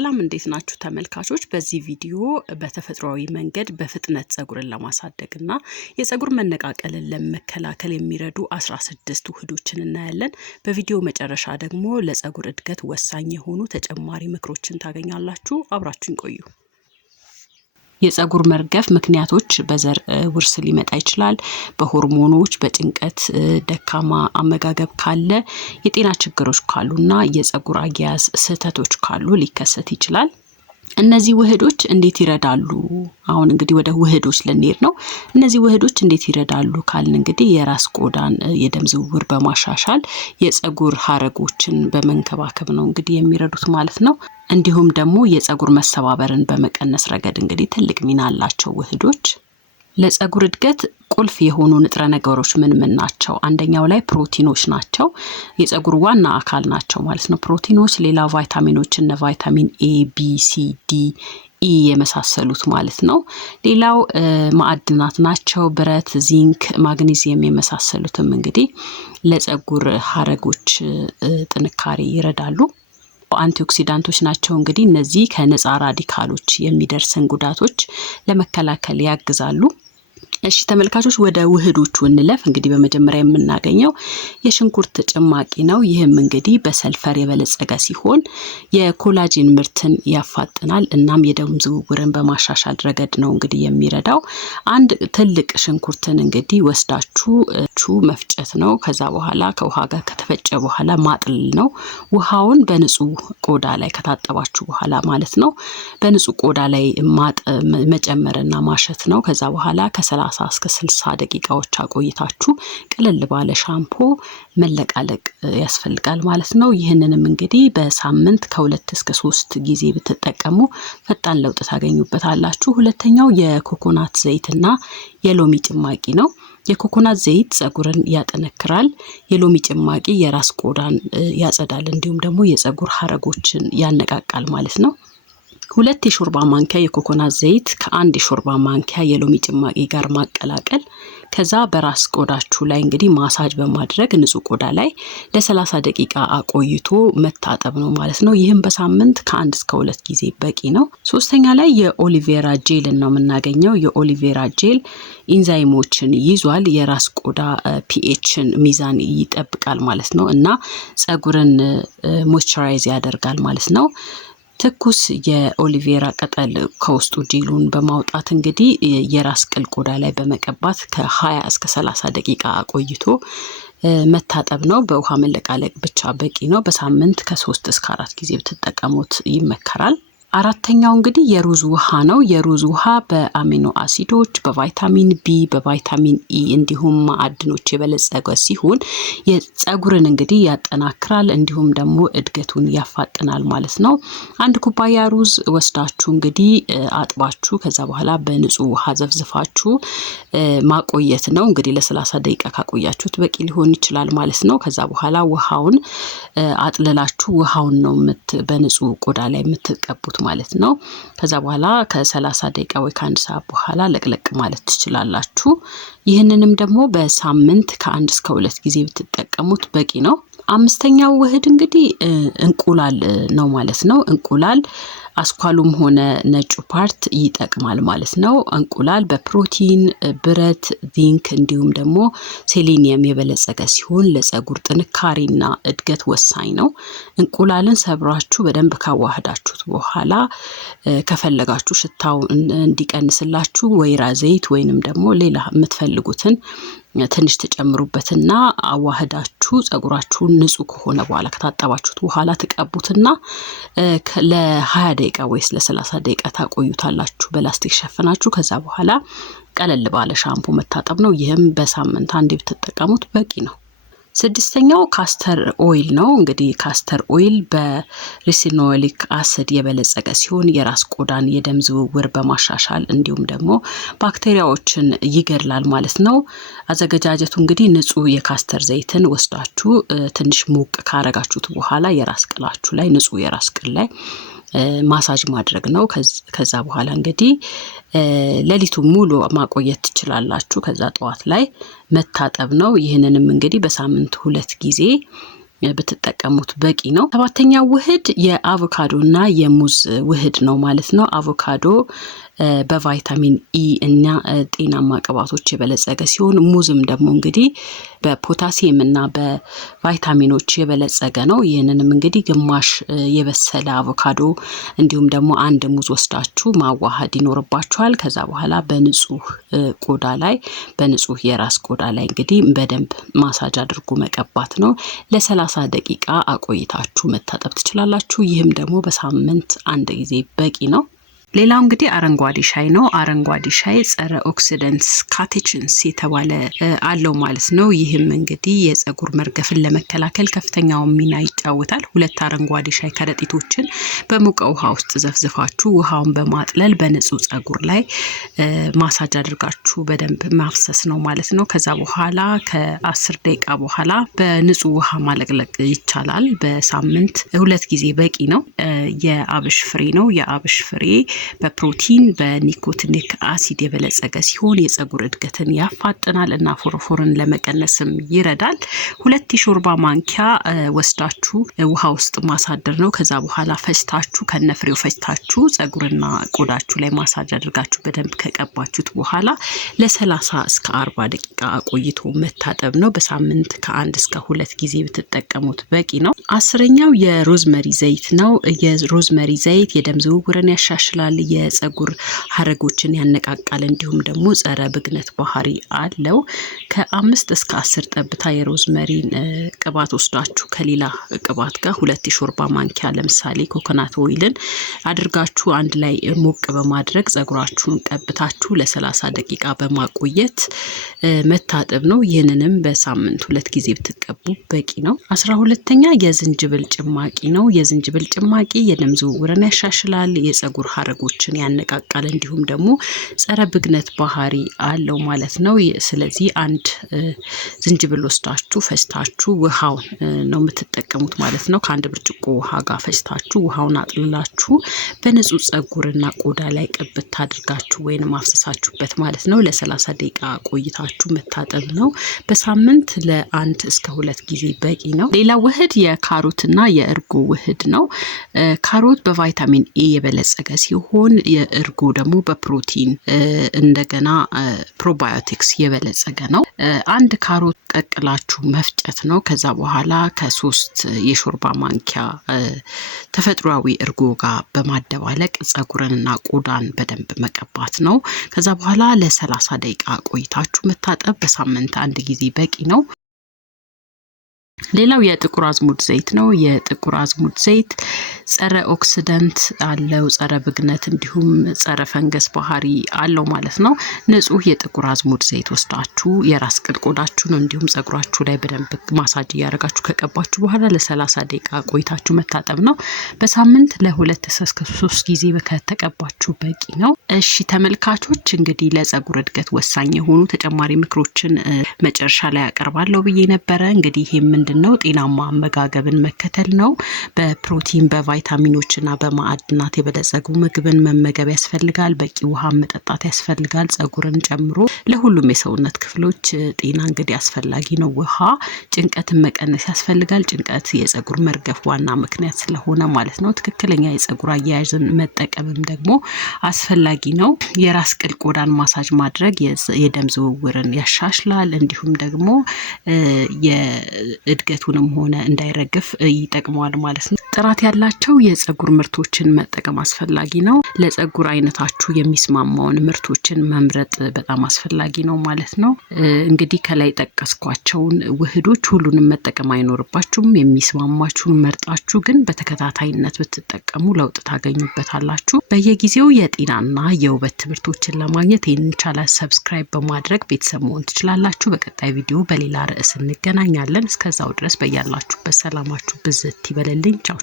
ሰላም እንዴት ናችሁ ተመልካቾች? በዚህ ቪዲዮ በተፈጥሯዊ መንገድ በፍጥነት ጸጉርን ለማሳደግና የጸጉር መነቃቀልን ለመከላከል የሚረዱ 16 ውህዶችን እናያለን። በቪዲዮ መጨረሻ ደግሞ ለጸጉር እድገት ወሳኝ የሆኑ ተጨማሪ ምክሮችን ታገኛላችሁ። አብራችሁን ቆዩ። የጸጉር መርገፍ ምክንያቶች በዘር ውርስ ሊመጣ ይችላል፣ በሆርሞኖች፣ በጭንቀት፣ ደካማ አመጋገብ ካለ፣ የጤና ችግሮች ካሉና የጸጉር አያያዝ ስህተቶች ካሉ ሊከሰት ይችላል። እነዚህ ውህዶች እንዴት ይረዳሉ? አሁን እንግዲህ ወደ ውህዶች ልንሄድ ነው። እነዚህ ውህዶች እንዴት ይረዳሉ ካልን እንግዲህ የራስ ቆዳን የደም ዝውውር በማሻሻል የጸጉር ሐረጎችን በመንከባከብ ነው እንግዲህ የሚረዱት ማለት ነው። እንዲሁም ደግሞ የጸጉር መሰባበርን በመቀነስ ረገድ እንግዲህ ትልቅ ሚና አላቸው ውህዶች። ለጸጉር እድገት ቁልፍ የሆኑ ንጥረ ነገሮች ምን ናቸው? አንደኛው ላይ ፕሮቲኖች ናቸው። የጸጉር ዋና አካል ናቸው ማለት ነው ፕሮቲኖች። ሌላ ቫይታሚኖች እነ ቫይታሚን ኤ፣ ቢ፣ ሲ፣ ዲ፣ ኢ የመሳሰሉት ማለት ነው። ሌላው ማዕድናት ናቸው። ብረት፣ ዚንክ፣ ማግኔዚየም የመሳሰሉትም እንግዲህ ለጸጉር ሐረጎች ጥንካሬ ይረዳሉ። አንቲኦክሲዳንቶች ናቸው። እንግዲህ እነዚህ ከነፃ ራዲካሎች የሚደርሰን ጉዳቶች ለመከላከል ያግዛሉ። እሺ ተመልካቾች ወደ ውህዶቹ እንለፍ። እንግዲህ በመጀመሪያ የምናገኘው የሽንኩርት ጭማቂ ነው። ይህም እንግዲህ በሰልፈር የበለጸገ ሲሆን የኮላጂን ምርትን ያፋጥናል እናም የደም ዝውውርን በማሻሻል ረገድ ነው እንግዲህ የሚረዳው። አንድ ትልቅ ሽንኩርትን እንግዲህ ወስዳችሁ መፍጨት ነው። ከዛ በኋላ ከውሃ ጋር ከተፈጨ በኋላ ማጥለል ነው። ውሃውን በንጹህ ቆዳ ላይ ከታጠባችሁ በኋላ ማለት ነው በንጹህ ቆዳ ላይ መጨመርና ማሸት ነው። ከዛ በኋላ ከ30 እስከ 60 ደቂቃዎች አቆይታችሁ ቀለል ባለ ሻምፖ መለቃለቅ ያስፈልጋል ማለት ነው። ይህንንም እንግዲህ በሳምንት ከ2 እስከ 3 ጊዜ ብትጠቀሙ ፈጣን ለውጥ ታገኙበታላችሁ። ሁለተኛው የኮኮናት ዘይትና የሎሚ ጭማቂ ነው። የኮኮናት ዘይት ጸጉርን ያጠነክራል። የሎሚ ጭማቂ የራስ ቆዳን ያጸዳል እንዲሁም ደግሞ የጸጉር ሐረጎችን ያነቃቃል ማለት ነው። 2 የሾርባ ማንኪያ የኮኮናት ዘይት ከ1 የሾርባ ማንኪያ የሎሚ ጭማቂ ጋር ማቀላቀል። ከዛ በራስ ቆዳችሁ ላይ እንግዲህ ማሳጅ በማድረግ ንጹህ ቆዳ ላይ ለ30 ደቂቃ አቆይቶ መታጠብ ነው ማለት ነው። ይህም በሳምንት ከ1 እስከ 2 ጊዜ በቂ ነው። ሶስተኛ ላይ የኦሊቬራ ጄል ነው የምናገኘው። የኦሊቬራ ጄል ኢንዛይሞችን ይዟል። የራስ ቆዳ ፒኤችን ሚዛን ይጠብቃል ማለት ነው እና ጸጉርን ሞይስቸራይዝ ያደርጋል ማለት ነው። ትኩስ የኦሊቬራ ቅጠል ከውስጡ ጄሉን በማውጣት እንግዲህ የራስ ቅል ቆዳ ላይ በመቀባት ከ20 እስከ 30 ደቂቃ አቆይቶ መታጠብ ነው። በውሃ መለቃለቅ ብቻ በቂ ነው። በሳምንት ከ3 እስከ 4 ጊዜ ብትጠቀሙት ይመከራል። አራተኛው እንግዲህ የሩዝ ውሃ ነው። የሩዝ ውሃ በአሚኖ አሲዶች፣ በቫይታሚን ቢ፣ በቫይታሚን ኢ እንዲሁም ማዕድኖች የበለጸገ ሲሆን የጸጉርን እንግዲህ ያጠናክራል እንዲሁም ደግሞ እድገቱን ያፋጥናል ማለት ነው። 1 ኩባያ ሩዝ ወስዳችሁ እንግዲህ አጥባችሁ ከዛ በኋላ በንጹህ ውሃ ዘፍዝፋችሁ ማቆየት ነው። እንግዲህ ለ30 ደቂቃ ካቆያችሁት በቂ ሊሆን ይችላል ማለት ነው። ከዛ በኋላ ውሃውን አጥልላችሁ ውሃውን ነው በንጹህ ቆዳ ላይ የምትቀቡት ማለት ነው። ከዛ በኋላ ከ30 ደቂቃ ወይ ከ1 ሰዓት በኋላ ለቅለቅ ማለት ትችላላችሁ። ይህንንም ደግሞ በሳምንት ከ1 እስከ 2 ጊዜ ብትጠቀሙት በቂ ነው። አምስተኛው ውህድ እንግዲህ እንቁላል ነው ማለት ነው። እንቁላል አስኳሉም ሆነ ነጩ ፓርት ይጠቅማል ማለት ነው። እንቁላል በፕሮቲን፣ ብረት፣ ዚንክ እንዲሁም ደግሞ ሴሌኒየም የበለጸገ ሲሆን ለጸጉር ጥንካሬና እድገት ወሳኝ ነው። እንቁላልን ሰብራችሁ በደንብ ካዋህዳችሁት በኋላ ከፈለጋችሁ ሽታው እንዲቀንስላችሁ ወይራ ዘይት ወይንም ደግሞ ሌላ የምትፈልጉትን ትንሽ ተጨምሩበትና አዋህዳችሁ ጸጉራችሁን ንጹህ ከሆነ በኋላ ከታጠባችሁት በኋላ ተቀቡትና ለ20 ደቂቃ ወይስ ለ30 ደቂቃ ታቆዩታላችሁ በላስቲክ ሸፍናችሁ። ከዛ በኋላ ቀለል ባለ ሻምፖ መታጠብ ነው። ይህም በሳምንት አንዴ ብትጠቀሙት በቂ ነው። 6ኛው ካስተር ኦይል ነው። እንግዲህ ካስተር ኦይል በሪሲኖሊክ አሲድ የበለጸገ ሲሆን የራስ ቆዳን የደም ዝውውር በማሻሻል እንዲሁም ደግሞ ባክቴሪያዎችን ይገድላል ማለት ነው። አዘገጃጀቱ እንግዲህ ንጹህ የካስተር ዘይትን ወስዳችሁ ትንሽ ሞቅ ካረጋችሁት በኋላ የራስ ቅላችሁ ላይ ንጹህ የራስ ቅል ላይ ማሳጅ ማድረግ ነው። ከዛ በኋላ እንግዲህ ሌሊቱን ሙሉ ማቆየት ትችላላችሁ። ከዛ ጠዋት ላይ መታጠብ ነው። ይህንንም እንግዲህ በሳምንት 2 ጊዜ ብትጠቀሙት በቂ ነው። ሰባተኛው ውህድ የአቮካዶና የሙዝ ውህድ ነው ማለት ነው። አቮካዶ በቫይታሚን ኢ እና ጤናማ ቅባቶች የበለጸገ ሲሆን ሙዝም ደግሞ እንግዲህ በፖታሲየም እና በቫይታሚኖች የበለጸገ ነው። ይህንንም እንግዲህ ግማሽ የበሰለ አቮካዶ እንዲሁም ደግሞ አንድ ሙዝ ወስዳችሁ ማዋሃድ ይኖርባችኋል። ከዛ በኋላ በንጹህ ቆዳ ላይ በንጹህ የራስ ቆዳ ላይ እንግዲህ በደንብ ማሳጅ አድርጎ መቀባት ነው። ለ30 ደቂቃ አቆይታችሁ መታጠብ ትችላላችሁ። ይህም ደግሞ በሳምንት አንድ ጊዜ በቂ ነው። ሌላው እንግዲህ አረንጓዴ ሻይ ነው። አረንጓዴ ሻይ ጸረ ኦክሲደንትስ ካቴችንስ የተባለ አለው ማለት ነው። ይህም እንግዲህ የፀጉር መርገፍን ለመከላከል ከፍተኛውን ሚና ይጫወታል። 2 አረንጓዴ ሻይ ከረጢቶችን በሙቀ ውሃ ውስጥ ዘፍዝፋችሁ ውሃውን በማጥለል በንጹህ ፀጉር ላይ ማሳጅ አድርጋችሁ በደንብ ማፍሰስ ነው ማለት ነው። ከዛ በኋላ ከ10 ደቂቃ በኋላ በንጹህ ውሃ ማለቅለቅ ይቻላል። በሳምንት 2 ጊዜ በቂ ነው። የአብሽ ፍሬ ነው። የአብሽ ፍሬ በፕሮቲን በኒኮቲኒክ አሲድ የበለጸገ ሲሆን የፀጉር እድገትን ያፋጥናል እና ፎሮፎርን ለመቀነስም ይረዳል። 2 የሾርባ ማንኪያ ወስዳችሁ ውሃ ውስጥ ማሳደር ነው። ከዛ በኋላ ፈጭታችሁ ከነፍሬው ፈጭታችሁ ፀጉርና ቆዳችሁ ላይ ማሳጅ አድርጋችሁ በደንብ ከቀባችሁት በኋላ ለ30 እስከ 40 ደቂቃ ቆይቶ መታጠብ ነው። በሳምንት ከ1 እስከ 2 ጊዜ ብትጠቀሙት በቂ ነው። 10ኛው የሮዝመሪ ዘይት ነው። የሮዝመሪ ዘይት የደም ዝውውርን ያሻሽላል፣ የፀጉር ሀረጎችን ያነቃቃል፣ እንዲሁም ደግሞ ጸረ ብግነት ባህሪ አለው። ከ5 እስከ 10 ጠብታ የሮዝመሪን ቅባት ወስዳችሁ ከሌላ ቅባት ጋር 2 የሾርባ ማንኪያ ለምሳሌ ኮኮናት ኦይልን አድርጋችሁ አንድ ላይ ሞቅ በማድረግ ፀጉራችሁን ቀብታችሁ ለ30 ደቂቃ በማቆየት መታጠብ ነው። ይህንንም በሳምንት 2 ጊዜ ብትቀቡ በቂ ነው። 12ኛ የዝንጅብል ጭማቂ ነው። የዝንጅብል ጭማቂ የደም ዝውውርን ያሻሽላል፣ የፀጉር ሀረጎችን ያነቃቃል፣ እንዲሁም ደግሞ ጸረ ብግነት ባህሪ አለው ማለት ነው። ስለዚህ አንድ ዝንጅብል ወስዳችሁ ፈጭታችሁ ውሃውን ነው የምትጠቀሙት ማለት ነው። ከ1 ብርጭቆ ውሃ ጋር ፈጭታችሁ ውሃውን አጥልላችሁ በንጹህ ፀጉርና ቆዳ ላይ ቅብት አድርጋችሁ ወይንም አፍስሳችሁበት ማለት ነው ለ30 ደቂቃ ቆይታችሁ መታጠብ ነው። በሳምንት ለ1 እስከ 2 ጊዜ በቂ ነው። ሌላ ውህድ የካሮትና የእርጎ ውህድ ነው። ካሮት በቫይታሚን ኤ የበለጸገ ሲሆን የእርጎ ደግሞ በፕሮቲን እንደገና ፕሮባዮቲክስ የበለጸገ ነው። 1 ካሮት ቀቅላችሁ መፍጨት ነው። ከዛ በኋላ ከ3 የሾርባ ማንኪያ ተፈጥሯዊ እርጎ ጋር በማደባለቅ ፀጉርንና ቆዳን በደንብ መቀባት ነው። ከዛ በኋላ ለ30 ደቂቃ ቆይታችሁ መታጠብ። በሳምንት 1 ጊዜ በቂ ነው። ሌላው የጥቁር አዝሙድ ዘይት ነው። የጥቁር አዝሙድ ዘይት ጸረ ኦክሲደንት አለው፣ ጸረ ብግነት እንዲሁም ጸረ ፈንገስ ባህሪ አለው ማለት ነው። ንጹህ የጥቁር አዝሙድ ዘይት ወስዳችሁ የራስ ቅል ቆዳችሁን እንዲሁም ፀጉራችሁ ላይ በደንብ ማሳጅ እያደረጋችሁ ከቀባችሁ በኋላ ለ30 ደቂቃ ቆይታችሁ መታጠብ ነው። በሳምንት ለ2 እስከ 3 ጊዜ ከተቀባችሁ በቂ ነው። እሺ ተመልካቾች እንግዲህ ለፀጉር እድገት ወሳኝ የሆኑ ተጨማሪ ምክሮችን መጨረሻ ላይ አቀርባለሁ ብዬ ነበረ። እንግዲህ ይሄ ምንድነው? ጤናማ አመጋገብን መከተል ነው። በፕሮቲን በቫይታሚኖችና በማዕድናት የበለጸጉ ምግብን መመገብ ያስፈልጋል። በቂ ውሃ መጠጣት ያስፈልጋል። ፀጉርን ጨምሮ ለሁሉም የሰውነት ክፍሎች ጤና እንግዲህ አስፈላጊ ነው። ውሃ ጭንቀትን መቀነስ ያስፈልጋል። ጭንቀት የፀጉር መርገፍ ዋና ምክንያት ስለሆነ ማለት ነው። ትክክለኛ የፀጉር አያያዝን መጠቀምም ደግሞ አስፈላጊ ነው። የራስ ቅል ቆዳን ማሳጅ ማድረግ የደም ዝውውርን ያሻሽላል፣ እንዲሁም ደግሞ እድገቱንም ሆነ እንዳይረግፍ ይጠቅመዋል ማለት ነው። ጥራት ያላቸው የፀጉር ምርቶችን መጠቀም አስፈላጊ ነው። ለፀጉር አይነታችሁ የሚስማማውን ምርቶችን መምረጥ በጣም አስፈላጊ ነው ማለት ነው። እንግዲህ ከላይ ጠቀስኳቸውን ውህዶች ሁሉንም መጠቀም አይኖርባችሁም። የሚስማማችሁን መርጣችሁ ግን በተከታታይነት ብትጠቀሙ ለውጥ ታገኙበታላችሁ። በየጊዜው የጤናና የውበት ትምህርቶችን ለማግኘት ይህንን ቻናል ሰብስክራይብ በማድረግ ቤተሰብ መሆን ትችላላችሁ። በቀጣይ ቪዲዮ በሌላ ርዕስ እንገናኛለን። እስከዛው ድረስ በያላችሁበት ሰላማችሁ ብዝት ይበልልኝ። ቻው።